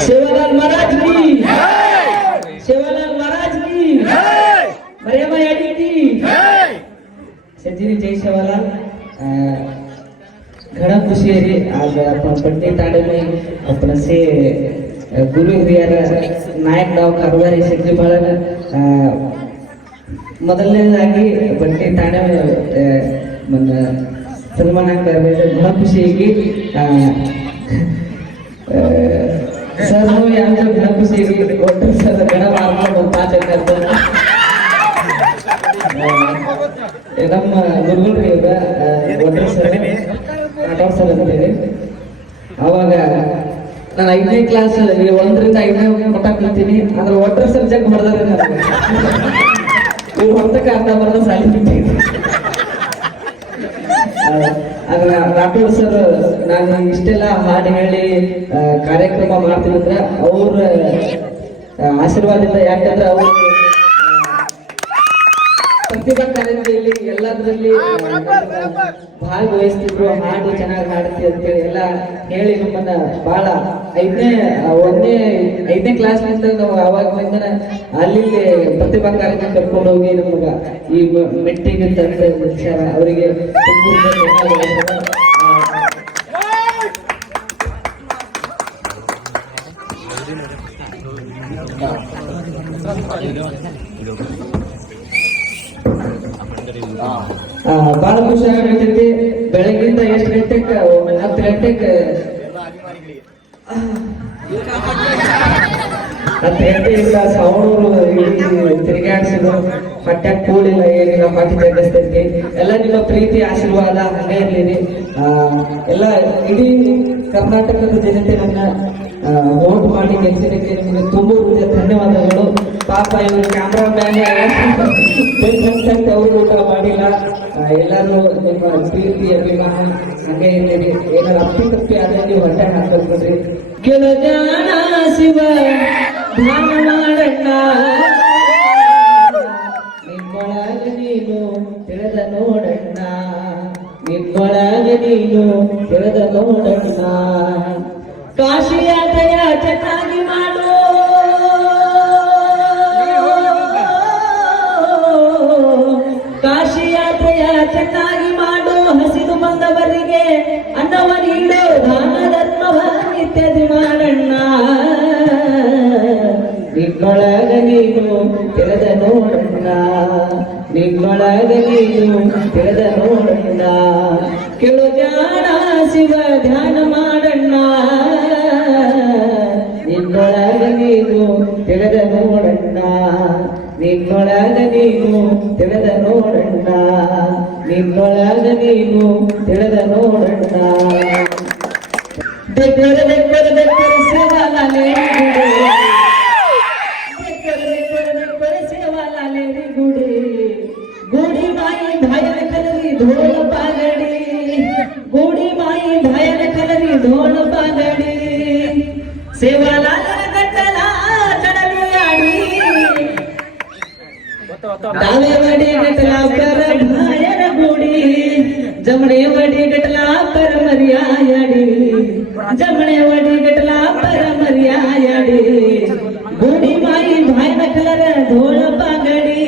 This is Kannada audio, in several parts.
ಶಿವಲಾಲ್ ಮಹಾರಾಜ್ ಕಿ ಶಿವಲಾಲ್ ಮಹಾರಾಜ್ ಕಿ ಮರೇಮ ಎಡಿಟಿ! ಸಜ್ಜಿನಿ ಜೈ ಶಿವಲಾಲ್. ઘણા ખુશી હતી આજ આપણા પંડિત આડે આપણા સે ગુરુ ಹಿರಿಯರ ನಾಯಕ್ ನಾವು ಕರ್ವಾರಿ ಶಕ್ತಿ ಬಾಳನ ಮೊದಲನೇದಾಗಿ ಬಂಟಿ ತಾಣೆ ಸನ್ಮಾನ ಆಗ್ತಾ ಇರಬೇಕು ಬಹಳ ಖುಷಿಯಾಗಿ ಸರ್ ಖುಷಿಯಾಗಿ ಒಟ್ಟು ಸರ್, ಗಣ ಮಾಡ್ಕೊಂಡು ಪಾಠ ನಮ್ಮ ಗುರುಗಳ್ರಿ ಈಗ ಒಟ್ಟು ಸರ್, ಡಾಕ್ಟರ್ ಸರ್ ಅಂತೇಳಿ ಅವಾಗ ನಾನು ಐದನೇ ಕ್ಲಾಸ್ ಒಂದರಿಂದ ಐದನೇ ಮಟ್ಟ ಕಲಿತೀನಿ ಅಂದ್ರೆ ಒಟ್ರ ಸಬ್ಜೆಕ್ಟ್ ನಾನು ಇವ್ರು ಹೊರತಕ್ಕೆ ಅರ್ಧ ಬರ್ದ ಸಾಲಿ ಬಿಟ್ಟಿದ್ದೀನಿ ರಾಠೋಡ್ ಸರ್ ನಾನು ಇಷ್ಟೆಲ್ಲ ಹಾಡು ಹೇಳಿ ಕಾರ್ಯಕ್ರಮ ಮಾಡ್ತಿದ್ರೆ ಅವ್ರ ಆಶೀರ್ವಾದಿಂದ ಆಶೀರ್ವಾದದಿಂದ ಯಾಕಂದ್ರೆ ಅವ್ರು ಪ್ರತಿಭಾ ಕಾರಂಜಿಯಲ್ಲಿ ಎಲ್ಲದರಲ್ಲಿ ಭಾಗವಹಿಸ್ತಿದ್ರು ಹಾಡು ಚೆನ್ನಾಗಿ ಹಾಡ್ತಿ ಅಂತೇಳಿ ಎಲ್ಲ ಹೇಳಿ ನಮ್ಮನ್ನ ಬಹಳ ಐದನೇ ಒಂದೇ ಐದನೇ ಕ್ಲಾಸ್ನಿಂದ ನಾವು ಅವಾಗ ಬಂದನ ಅಲ್ಲಿ ಪ್ರತಿಭಾ ಕಾರ್ಯಕ್ರಮ ಕರ್ಕೊಂಡು ಹೋಗಿ ನಮಗ ಈ ಮೆಟ್ಟಿಗೆ ತಂದೆ ಅವರಿಗೆ ಇದು ಬಹಳ ಖುಷಿ ಆಗತೈತಿ ಬೆಳಗಿಂದ ಎಷ್ಟು ಗಂಟೆಗೆ ಹತ್ತು ಗಂಟೆಗೆ? ಹತ್ತು ಗಂಟೆಯಿಂದ ಸೌಂಡ್ ತಿರುಗಾಡಿಸಿದ್ರು. ಹೊಟ್ಟೆ ಕೂಡಿಲ್ಲ, ಏನಿಲ್ಲ ಹೊಟ್ಟೆ ತಗ್ಗಿಸ್ತೈತಿ ಎಲ್ಲ ನಿಮ್ಮ ಪ್ರೀತಿ, ಆಶೀರ್ವಾದ, ಹಂಗೆ ಇರ್ಲಿ ಎಲ್ಲ ಇಡೀ ಕರ್ನಾಟಕದ ಜನತೆ ನನ್ನ ವೋಟ್ ಮಾಡಿ ಗೆಲ್ಸಿದ್ದಕ್ಕೆ ನಿಮಗೆ ತುಂಬ ಧನ್ಯವಾದಗಳು. ಪಾಪ ಇವರು ಕ್ಯಾಮ್ರಾ ಮ್ಯಾನ್ ಅವರು ಊಟ ಮಾಡಿಲ್ಲ ಆ, ಎಲ್ಲರೂ ನಿಮ್ಮ ಪ್ರೀತಿ, ಅಭಿಮಾನ ಹಂಗೆ ಏನಾರ ಅಪ್ಪಿ ತಪ್ಪಿ ಆದ್ರೆ ನೀವು ಹೊಟ್ಟೆ ಜನ ಶಿವ, ಧ್ಯಾನ ಮಾಡಣ್ಣ. ನಿಮ್ಮೊಳಗ ನೀನು ತಿಳಿದ ನೋಡಣ್ಣ. ನಿಮ್ಮೊಳಗ ನೀನು ತಿಳಿದ ನೋಡಣ್ಣ. ಕಾಶಿಯಾದಯ ಚೆನ್ನಾಗಿ ಮಾಡು. ಅನ್ನವ ನೀಡು ದಾನ ಧರ್ಮವ ನಿತ್ಯದಿ ಮಾಡಣ್ಣ. ನಿನ್ನೊಳಗ ನೀನು ತೆರೆದ ನೋಡಣ್ಣ. ನಿನ್ನೊಳಗ ನೀನು ತೆರೆದ ನೋಡಣ್ಣ. ಕೆಳು ಜಾಣ ಶಿವ ಧ್ಯಾನ ನಿನ್ನೊಳಗ ನೀನು ತಿಳಿದ ನೋಡಣ್ಣ. ನಿನ್ನೊಳಗ ನೀನು ತಿಳಿದ ನೋಡಣ್ಣ. ಬೆಕ್ಕರ ಬೆಕ್ಕರ ಬೆಕ್ಕರ ಸೇವಾಲಾಲೆ ಬೆಕ್ಕರ ಬೆಕ್ಕರ ಗುಡಿ. ಗುಡಿ ಮಾಯಿ ಧಾಯನ डावे वडे गटला कर भायर गोडी जमणे वड़ी गटला पर मर्यायाडी जमणे वडे गटला पर मर्यायाडी गोडी माई भाय नखलर धोळ पागडी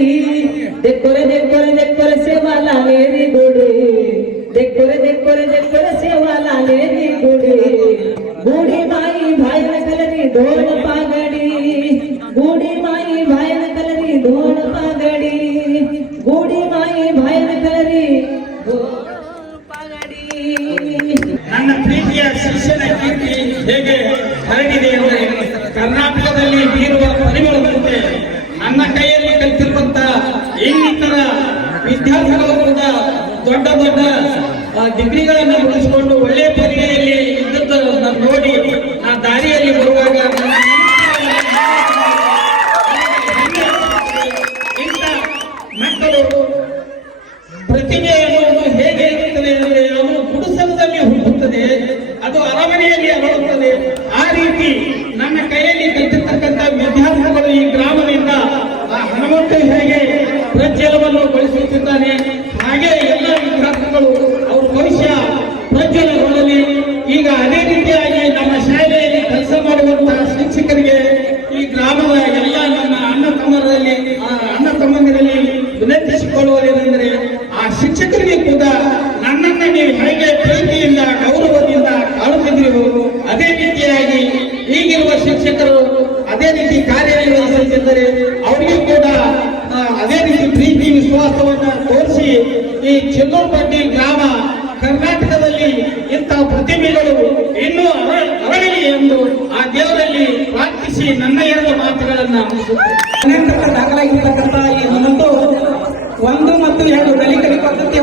देखोर देखोर देखोर सेवा लागे रे गोडी देखोर देखोर देखोर सेवा लागे रे गोडी गोडी माई भाय नखलरी ढोल पागडी. गोडी माई भाय नखलरी धोळ ವಿದ್ಯಾರ್ಥಿಗಳು ಕೂಡ ದೊಡ್ಡ ದೊಡ್ಡ ಡಿಗ್ರಿಗಳನ್ನು ಮುಗಿಸಿಕೊಂಡು ಒಳ್ಳೆಯ ಏಕೆಂದರೆ ಅವರಿಗೆ ಕೂಡ ಅದೇ ರೀತಿ ಪ್ರೀತಿ, ವಿಶ್ವಾಸವನ್ನು ತೋರಿಸಿ ಈ ಚೆಲ್ಲೂರ್ಪಟ್ಟಿ ಗ್ರಾಮ ಕರ್ನಾಟಕದಲ್ಲಿ ಇಂತಹ ಪ್ರತಿಮೆಗಳು ಇನ್ನೂ ಅರಳಿ ಎಂದು ಆ ದೇವರಲ್ಲಿ ಪ್ರಾರ್ಥಿಸಿ ನನ್ನ ಎರಡು ಮಾತುಗಳನ್ನು ಕರ್ನಾಟಕ ದಾಖಲಾಗಿರ್ತಕ್ಕಂಥ ಈ ಒಂದು ಮತ್ತು ಎರಡು ದಲಿತರಿಗೆ ಪದ್ಧತಿ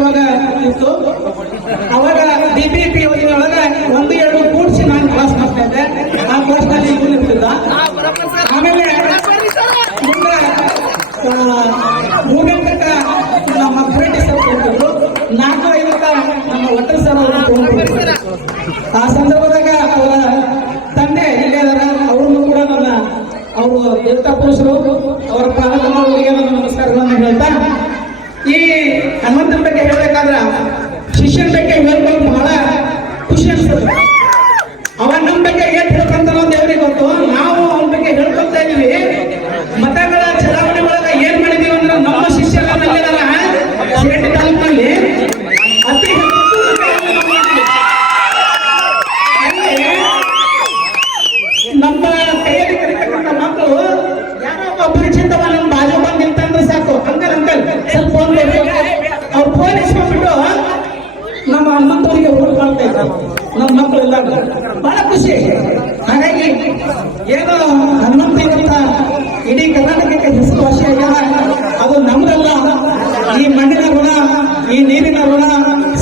ಖುಷಿ ಹಾಗಾಗಿ ಏನೋ ಹನುಮಂತ ಇವತ್ತ ಇಡೀ ಕರ್ನಾಟಕಕ್ಕೆ ಹೆಸರುವಾಸಿ ಆಗ್ಯಾರ ಅದು ನಮ್ದಲ್ಲ ಈ ಮಣ್ಣಿನ ಋಣ, ಈ ನೀರಿನ ಋಣ,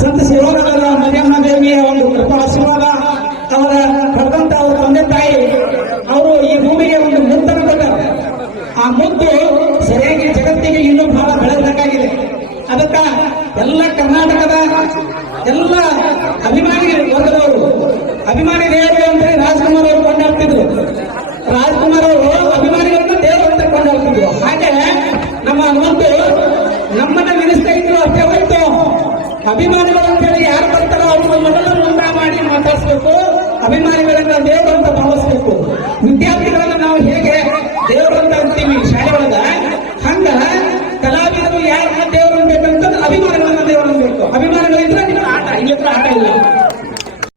ಸಂತ ಶಿರೋಗರ ಮರಿಯಮ್ಮ ದೇವಿಯ ಒಂದು ಕೃಪಾ ಆಶೀರ್ವಾದ. ಅವರ ಭಗವಂತ ಅವರ ತಂದೆ ತಾಯಿ, ಅವರು ಈ ಭೂಮಿಗೆ ಒಂದು ಮುದ್ದನ್ನು ಕೊಟ್ಟರು. ಆ ಮುದ್ದು ಸರಿಯಾಗಿ ಜಗತ್ತಿಗೆ ಇನ್ನೂ ಬಹಳ ಬೆಳೆಸಬೇಕಾಗಿದೆ ಅದಕ್ಕ ಎಲ್ಲ ಕರ್ನಾಟಕದ ಎಲ್ಲ ಅಭಿಮಾನಿಗಳು ಹೇಳಿ ಯಾರು ಬರ್ತಾರೋ ಅವ್ರು ಮೊದಲು ಮುಂದೆ ಮಾಡಿ ಮಾತಾಡಿಸ್ಬೇಕು. ಅಭಿಮಾನಿಗಳಂತ ದೇವರು ಅಂತ ಭಾವಿಸ್ಬೇಕು. ವಿದ್ಯಾರ್ಥಿಗಳ